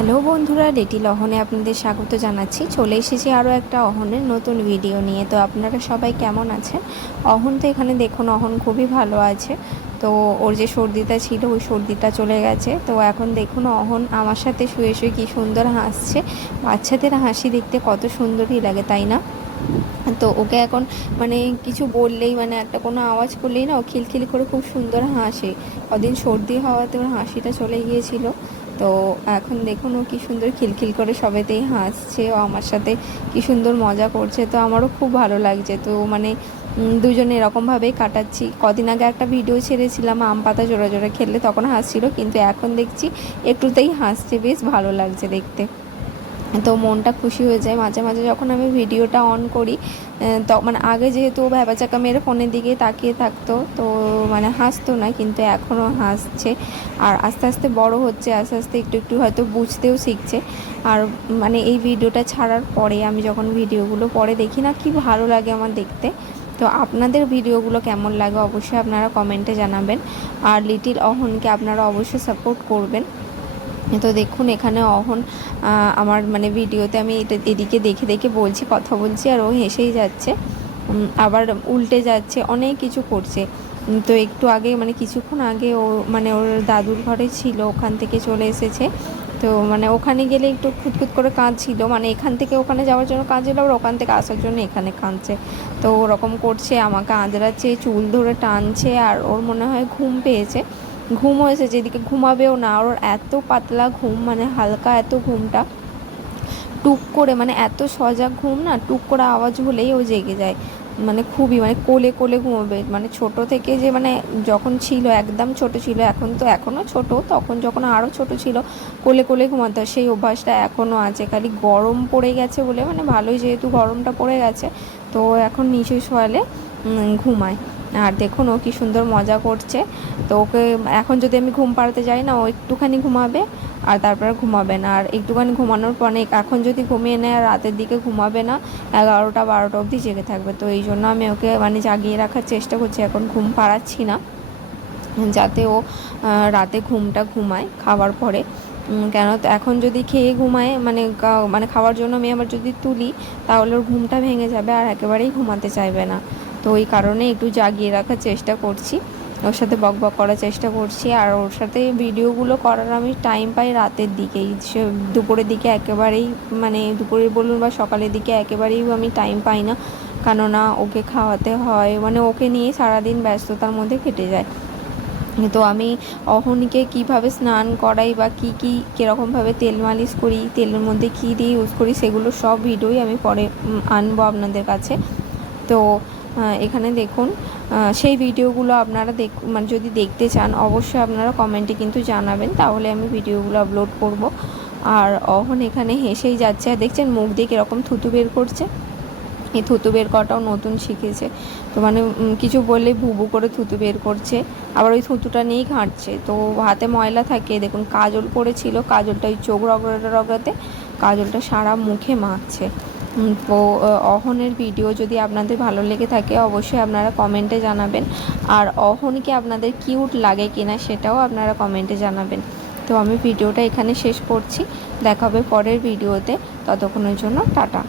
Hello বন্ধুরা little অহনে আপনাদের স্বাগত জানাচ্ছি। চলে এসেছি আরও একটা অহনের নতুন ভিডিও নিয়ে। তো আপনারা সবাই কেমন আছেন? অহন তো এখানে দেখুন, অহন খুবই ভালো আছে। তো ওর যে সর্দিটা ছিল, ওই সর্দিটা চলে গেছে। তো এখন দেখুন, অহন আমার সাথে শুয়ে শুয়ে কী সুন্দর হাসছে। বাচ্চাদের হাসি দেখতে কত সুন্দরই লাগে, তাই না? তো ওকে এখন মানে কিছু বললেই মানে একটা কোনো আওয়াজ করলেই না, ও খিলখিল করে খুব সুন্দর হাসে। কদিন সর্দি হওয়াতে ওর হাসিটা চলে গিয়েছিল। তো এখন দেখুন ও কী সুন্দর খিলখিল করে সবেতেই হাসছে, ও আমার সাথে কী সুন্দর মজা করছে, তো আমারও খুব ভালো লাগছে। তো মানে দুজনে এরকমভাবেই কাটাচ্ছি। কদিন আগে একটা ভিডিও ছেড়েছিলাম, আম পাতা জোড়া জোড়া খেললে তখন হাসছিল, কিন্তু এখন দেখছি একটুতেই হাসছে, বেশ ভালো লাগছে দেখতে। তো মনটা খুশি হয়ে যায়। মাঝে মাঝে যখন আমি ভিডিওটা অন করি তো মানে আগে যেহেতু ও ভ্যাবাচাকা মেরে ফোনের দিকে তাকিয়ে থাকতো, তো মানে হাসতো না, কিন্তু এখনও হাসছে। আর আস্তে আস্তে বড় হচ্ছে, আস্তে আস্তে একটু একটু হয়তো বুঝতেও শিখছে। আর মানে এই ভিডিওটা ছাড়ার পরে আমি যখন ভিডিওগুলো পরে দেখি, না কি ভালো লাগে আমার দেখতে। তো আপনাদের ভিডিওগুলো কেমন লাগে অবশ্যই আপনারা কমেন্টে জানাবেন। আর লিটিল অহনকে আপনারা অবশ্যই সাপোর্ট করবেন। তো দেখুন, এখানে অহন আমার মানে ভিডিওতে আমি এটা এদিকে দেখে দেখে বলছি, কথা বলছি, আর ও হেসেই যাচ্ছে। আবার উল্টে যাচ্ছে, অনেক কিছু করছে। তো একটু আগে মানে কিছুক্ষণ আগে ও মানে ওর দাদুর ঘরে ছিল, ওখান থেকে চলে এসেছে। তো মানে ওখানে গেলে একটু খুঁতখুত করে কাঁদছিল। মানে এখান থেকে ওখানে যাওয়ার জন্য কাঁদছিল, আবার ওখান থেকে আসার জন্য এখানে কাঁদছে। তো ওরকম করছে, আমাকে আঁচড়াচ্ছে চুল ধরে টানছে, আর ওর মনে হয় ঘুম পেয়েছে। ঘুম হয়েছে, যেদিকে ঘুমাবেও না। ওর এত পাতলা ঘুম মানে হালকা এত ঘুমটা, টুক করে মানে এত সজাগ ঘুম না, টুক করে আওয়াজ হলেই ও জেগে যায়। মানে খুবই মানে কোলে কোলে ঘুমাবে। মানে ছোট থেকে যে মানে যখন ছিল, একদম ছোট ছিল, এখন তো এখনও ছোট, তখন যখন আরও ছোট ছিল, কোলে কোলে ঘুমাতো। সেই অভ্যাসটা এখনও আছে। খালি গরম পড়ে গেছে বলে মানে ভালোই, যেহেতু গরমটা পড়ে গেছে, তো এখন নিচে শোয়ালে ঘুমায়। আর দেখুন ও কি সুন্দর মজা করছে। তো ওকে এখন যদি আমি ঘুম পাড়াতে যাই না, ও একটুখানি ঘুমাবে আর তারপরে ঘুমাবে না। আর একটুখানি ঘুমানোর পরে এখন যদি ঘুমিয়ে নেয় রাতের দিকে ঘুমাবে না, এগারোটা বারোটা অবধি জেগে থাকবে। তো এই জন্য আমি ওকে মানে জাগিয়ে রাখার চেষ্টা করছি, এখন ঘুম পাড়াচ্ছি না। যাতে ও রাতে ঘুমটা ঘুমায় খাওয়ার পরে। কেন এখন যদি খেয়ে ঘুমায় মানে মানে খাওয়ার জন্য আমি আবার যদি তুলি, তাহলে ওর ঘুমটা ভেঙে যাবে আর একেবারেই ঘুমাতে চাইবে না। তো ওই কারণে একটু জাগিয়ে রাখার চেষ্টা করছি। ওর সাথে বক বক করার চেষ্টা করছি। আর ওর সাথে ভিডিওগুলো করার আমি টাইম পাই রাতের দিকেই দুপুরের দিকে একেবারেই মানে দুপুরে বলুন বা সকালের দিকে একেবারেই আমি টাইম পাই না। কেননা ওকে খাওয়াতে হয়। মানে ওকে নিয়ে সারাদিন ব্যস্ততার মধ্যে কেটে যায়। তো আমি অহনিকে কীভাবে স্নান করাই বা কি কি কীরকমভাবে তেল মালিশ করি, তেলের মধ্যে কী দিয়ে ইউজ করি, সেগুলো সব ভিডিওই আমি পরে আনব আপনাদের কাছে। তো এখানে দেখুন সেই ভিডিওগুলো আপনারা দেখ মানে যদি দেখতে চান, অবশ্যই আপনারা কমেন্টে কিন্তু জানাবেন, তাহলে আমি ভিডিওগুলো আপলোড করব। আর অহন এখানে হেসেই যাচ্ছে, আর দেখছেন মুখ দিয়ে কীরকম থুতু বের করছে? এই থুতু বের করাটাও নতুন শিখেছে। তো মানে কিছু বললে ভুবু করে থুতু বের করছে, আবার ওই থুতুটা নিয়েই ঘাঁটছে। তো হাতে ময়লা থাকে, দেখুন কাজল পড়েছিল, কাজলটা ওই চোখ রগড়াতে রগড়াতে, কাজলটা সারা মুখে মাখছে। তো অহনের ভিডিও যদি আপনাদের ভালো লেগে থাকে, অবশ্যই আপনারা কমেন্টে জানাবেন। আর অহনকে আপনাদের কিউট লাগে কিনা সেটাও আপনারা কমেন্টে জানাবেন। তো, আমি ভিডিওটা এখানে শেষ করছি। দেখাবে পরের ভিডিওতে ততক্ষণের জন্য টাটা।